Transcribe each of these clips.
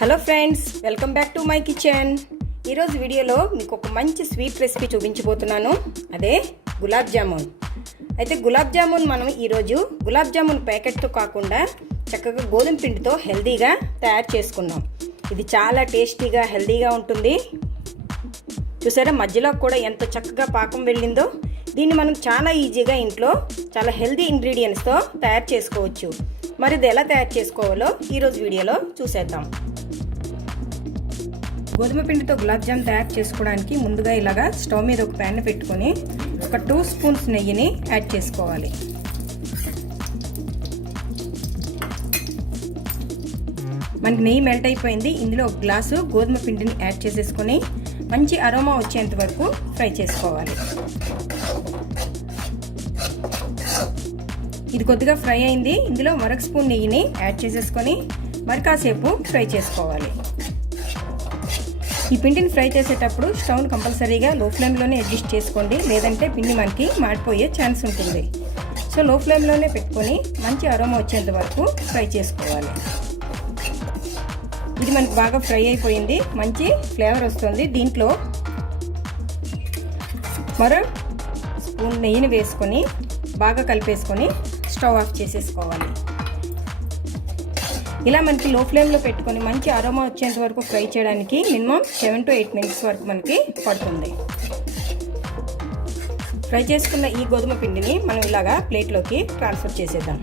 Hello friends welcome back to my kitchen. ఈరోజు వీడియోలో మీకు ఒక మంచి స్వీట్ రెసిపీ చూపించబోతున్నాను. అదే గులాబ్ జామున్. అయితే గులాబ్ జామున్ మనం ఈరోజు గులాబ్ జామున్ ప్యాకెట్తో కాకుండా చక్కగా గోధుమ పిండితో హెల్దీగా తయారు చేసుకున్నాం. ఇది చాలా టేస్టీగా హెల్దీగా ఉంటుంది. చూసారా మధ్యలో కూడా ఎంత చక్కగా పాకం వెళ్ళిందో. దీన్ని మనం చాలా ఈజీగా ఇంట్లో చాలా హెల్దీ ఇంగ్రీడియంట్స్తో తయారు చేసుకోవచ్చు. మరి ఇది ఎలా తయారు చేసుకోవాలో ఈరోజు వీడియోలో చూసేద్దాం. గోధుమ పిండితో గులాబ్ జామ్ తయారు చేసుకోవడానికి ముందుగా ఇలాగా స్టవ్ మీద ఒక ప్యాన్ పెట్టుకొని ఒక టూ స్పూన్స్ నెయ్యిని యాడ్ చేసుకోవాలి. మనకి నెయ్యి మెల్ట్ అయిపోయింది. ఇందులో ఒక గ్లాసు గోధుమ పిండిని యాడ్ చేసేసుకొని మంచి అరోమా వచ్చేంత వరకు ఫ్రై చేసుకోవాలి. ఇది కొద్దిగా ఫ్రై అయింది. ఇందులో మరొక స్పూన్ నెయ్యిని యాడ్ చేసేసుకొని మరి కాసేపు ఫ్రై చేసుకోవాలి. ఈ పిండిని ఫ్రై చేసేటప్పుడు స్టవ్ను కంపల్సరీగా లో ఫ్లేమ్లోనే అడ్జస్ట్ చేసుకోండి. లేదంటే పిండి మనకి మాడిపోయే ఛాన్స్ ఉంటుంది. సో లో ఫ్లేమ్లోనే పెట్టుకొని మంచి అరోమా వచ్చేంత వరకు ఫ్రై చేసుకోవాలి. ఇది మనకి బాగా ఫ్రై అయిపోయింది. మంచి ఫ్లేవర్ వస్తుంది. దీంట్లో మరో స్పూన్ నెయ్యిని వేసుకొని బాగా కలిపేసుకొని స్టవ్ ఆఫ్ చేసేసుకోవాలి. ఇలా మనకి లో ఫ్లేమ్లో పెట్టుకొని మంచి అరోమా వచ్చేంత వరకు ఫ్రై చేయడానికి minimum seven to eight minutes వరకు మనకి పడుతుంది. ఫ్రై చేసుకున్న ఈ గోధుమ పిండిని మనం ఇలాగా ప్లేట్లోకి ట్రాన్స్ఫర్ చేసేద్దాం.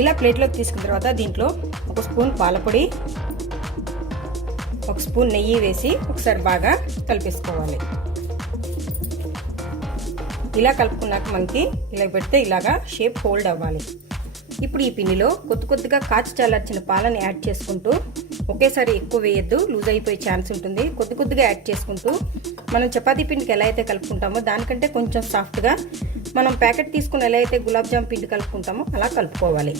ఇలా ప్లేట్లోకి తీసుకున్న తర్వాత దీంట్లో ఒక స్పూన్ పాలపొడి ఒక స్పూన్ నెయ్యి వేసి ఒకసారి బాగా కలిపేసుకోవాలి. ఇలా కలుపుకున్నాక మనకి ఇలా పెడితే ఇలాగా షేప్ హోల్డ్ అవ్వాలి. ఇప్పుడు ఈ పిండిలో కొద్ది కొద్దిగా కాచి చల్లార్చిన పాలని యాడ్ చేసుకుంటూ ఒకేసారి ఎక్కువ వేయద్దు లూజ్ అయిపోయే ఛాన్స్ ఉంటుంది. కొద్ది కొద్దిగా యాడ్ చేసుకుంటూ మనం చపాతీ పిండికి ఎలా అయితే కలుపుకుంటామో దానికంటే కొంచెం సాఫ్ట్గా మనం ప్యాకెట్ తీసుకుని ఎలా అయితే గులాబ్ జామ్ పిండి కలుపుకుంటామో అలా కలుపుకోవాలి.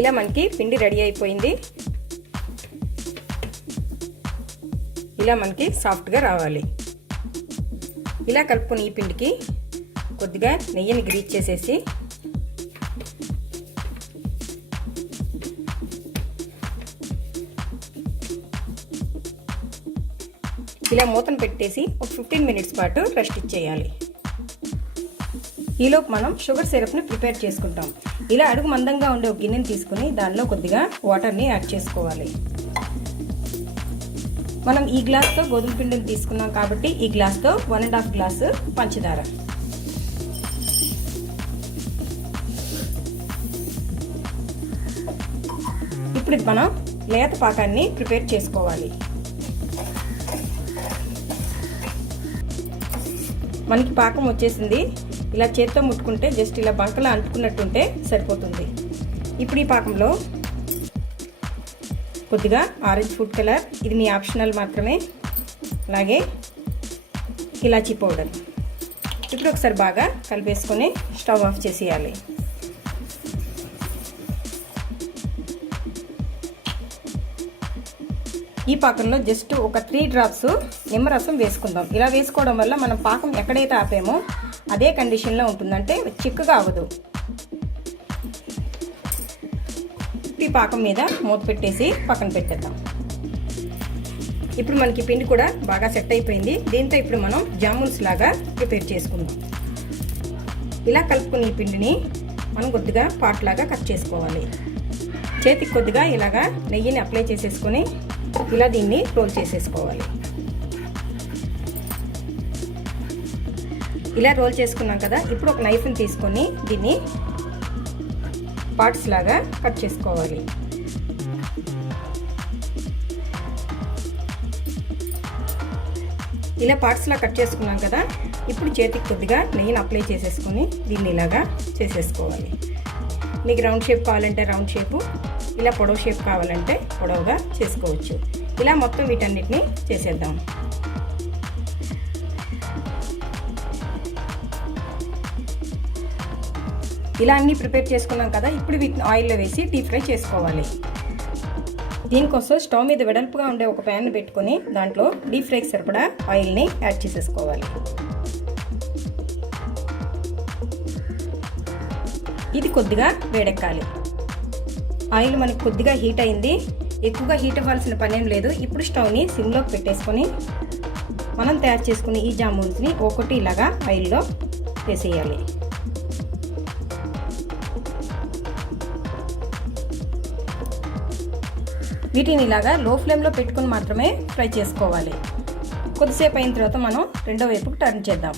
ఇలా మనకి పిండి రెడీ అయిపోయింది. ఇలా మనకి సాఫ్ట్గా రావాలి. ఇలా కలుపుకొని ఈ పిండికి కొద్దిగా నెయ్యిని గ్రీజ్ చేసేసి ఇలా మూతను పెట్టేసి ఒక ఫిఫ్టీన్ మినిట్స్ పాటు రెస్ట్ ఇచ్చేయాలి. ఈలోపు మనం షుగర్ సిరప్ని ప్రిపేర్ చేసుకుంటాం. ఇలా అడుగు మందంగా ఉండే ఒక గిన్నెని తీసుకుని దానిలో కొద్దిగా వాటర్ని యాడ్ చేసుకోవాలి. మనం ఈ గ్లాస్తో గోధుమ పిండిని తీసుకున్నాం కాబట్టి ఈ గ్లాస్తో వన్ అండ్ హాఫ్ గ్లాసు పంచదార. ఇప్పుడు మనం లేత పాకాన్ని ప్రిపేర్ చేసుకోవాలి. మనకి పాకం వచ్చేసింది. ఇలా చేత్తో ముట్టుకుంటే జస్ట్ ఇలా బంకలా అంటుకున్నట్టుంటే సరిపోతుంది. ఇప్పుడు ఈ పాకంలో కొద్దిగా ఆరెంజ్ ఫుడ్ కలర్. ఇది మీ ఆప్షనల్ మాత్రమే. అలాగే ఇలాచీ పౌడర్. ఇప్పుడు ఒకసారి బాగా కలిపేసుకొని స్టవ్ ఆఫ్ చేసేయాలి. ఈ పాకంలో జస్ట్ ఒక త్రీ డ్రాప్స్ నిమ్మరసం వేసుకుందాం. ఇలా వేసుకోవడం వల్ల మనం పాకం ఎక్కడైతే ఆపామో అదే కండిషన్లో ఉంటుందంటే చిక్కగా అవ్వదు. ఈ పాకం మీద మూత పెట్టేసి పక్కన పెట్టేద్దాం. ఇప్పుడు మనకి పిండి కూడా బాగా సెట్ అయిపోయింది. దీంతో ఇప్పుడు మనం జామున్స్ లాగా ప్రిపేర్ చేసుకుందాం. ఇలా కలుపుకుని ఈ పిండిని మనం కొద్దిగా పాట్లాగా కట్ చేసుకోవాలి. చేతికి కొద్దిగా ఇలాగా నెయ్యిని అప్లై చేసేసుకొని ఇలా దీన్ని రోల్ చేసేసుకోవాలి. ఇలా రోల్ చేసుకున్నాం కదా ఇప్పుడు ఒక నైఫ్ని తీసుకొని దీన్ని పార్ట్స్ లాగా కట్ చేసుకోవాలి. ఇలా పార్ట్స్లా కట్ చేసుకున్నాం కదా ఇప్పుడు చేతికి కొద్దిగా నెయ్యిని అప్లై చేసేసుకొని దీన్ని ఇలాగా చేసేసుకోవాలి. మీకు రౌండ్ షేప్ కావాలంటే రౌండ్ షేపు ఇలా పొడవు షేప్ కావాలంటే పొడవుగా చేసుకోవచ్చు. ఇలా మొత్తం వీటన్నిటిని చేసేద్దాం. ఇలా అన్నీ ప్రిపేర్ చేసుకున్నాం కదా ఇప్పుడు వీటిని ఆయిల్లో వేసి డీప్ ఫ్రై చేసుకోవాలి. దీనికోసం స్టవ్ మీద వెడల్పుగా ఉండే ఒక ప్యాన్ పెట్టుకొని దాంట్లో డీప్ ఫ్రైకి సరిపడా ఆయిల్ని యాడ్ చేసేసుకోవాలి. ఇది కొద్దిగా వేడెక్కాలి. ఆయిల్ మనకు కొద్దిగా హీట్ అయింది. ఎక్కువగా హీట్ అవ్వాల్సిన పనేం లేదు. ఇప్పుడు స్టవ్ని సిమ్లోకి పెట్టేసుకొని మనం తయారు చేసుకుని ఈ జామూన్స్ని ఒకటి ఇలాగా ఆయిల్లో వేసేయాలి. వీటిని ఇలాగా లో ఫ్లేమ్లో పెట్టుకుని మాత్రమే ఫ్రై చేసుకోవాలి. కొద్దిసేపు అయిన తర్వాత మనం రెండో వైపుకు టర్న్ చేద్దాం.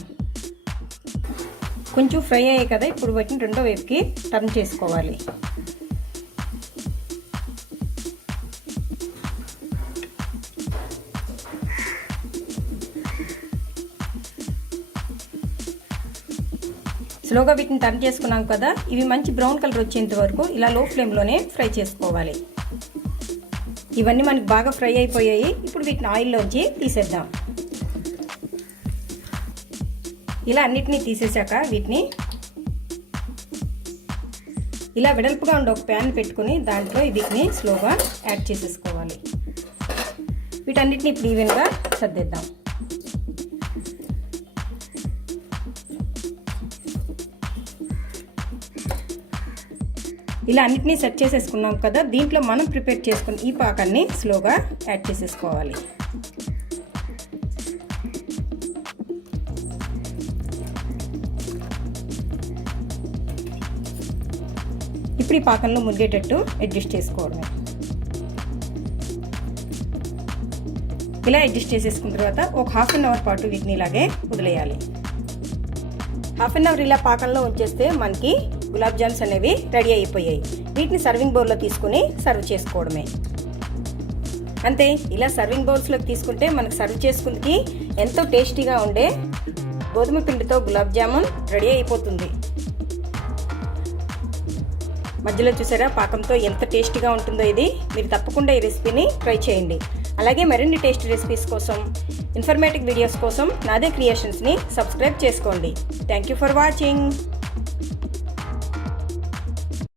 కొంచెం ఫ్రై అయ్యాయి కదా ఇప్పుడు వాటిని రెండో వైపుకి టర్న్ చేసుకోవాలి. స్లోగా వీటిని టర్న్ చేసుకున్నాం కదా ఇవి మంచి బ్రౌన్ కలర్ వచ్చేంత వరకు ఇలా లో ఫ్లేమ్లోనే ఫ్రై చేసుకోవాలి. ఇవన్నీ మనకి బాగా ఫ్రై అయిపోయాయి ఇప్పుడు వీటిని ఆయిల్లోంచి తీసేద్దాం. ఇలా అన్నిటినీ తీసేసాక వీటిని ఇలా వెడల్పుగా ఉండే ఒక ప్యాన్ పెట్టుకుని దాంట్లో వీటిని స్లోగా యాడ్ చేసేసుకోవాలి. వీటన్నిటిని ఇప్పుడు ఈవెన్గా సర్దిద్దాం. ఇలా అన్నిటినీ సెట్ చేసేసుకున్నాం కదా దీంట్లో మనం ప్రిపేర్ చేసుకున్న ఈ పాకాన్ని స్లోగా యాడ్ చేసేసుకోవాలి. ఇప్పుడు ఈ పాకంలో ముందేటట్టు అడ్జస్ట్ చేసుకోవడమే. ఇలా అడ్జస్ట్ చేసేసుకున్న తర్వాత ఒక హాఫ్ అన్ అవర్ పాటు వీటిని ఇలాగే వదిలేయాలి. హాఫ్ అన్ అవర్ ఇలా పాకంలో ఉంచేస్తే మనకి గులాబ్ జామ్స్ అనేవి రెడీ అయిపోయాయి. వీటిని సర్వింగ్ బౌల్లో తీసుకుని సర్వ్ చేసుకోవడమే. అంతే ఇలా సర్వింగ్ బౌల్స్లోకి తీసుకుంటే మనకు సర్వ్ చేసుకుందికి ఎంతో టేస్టీగా ఉండే గోధుమ పిండితో గులాబ్ జామున్ రెడీ అయిపోతుంది. మధ్యలో చూసారా? పాకంతో ఎంత టేస్టీగా ఉంటుందో ఇది. మీరు తప్పకుండా ఈ రెసిపీని ట్రై చేయండి. అలాగే మరిన్ని టేస్ట్ రెసిపీస్ కోసం ఇన్ఫర్మేటివ్ వీడియోస్ కోసం నాదే క్రియేషన్స్ని సబ్స్క్రైబ్ చేసుకోండి. Thank you for watching.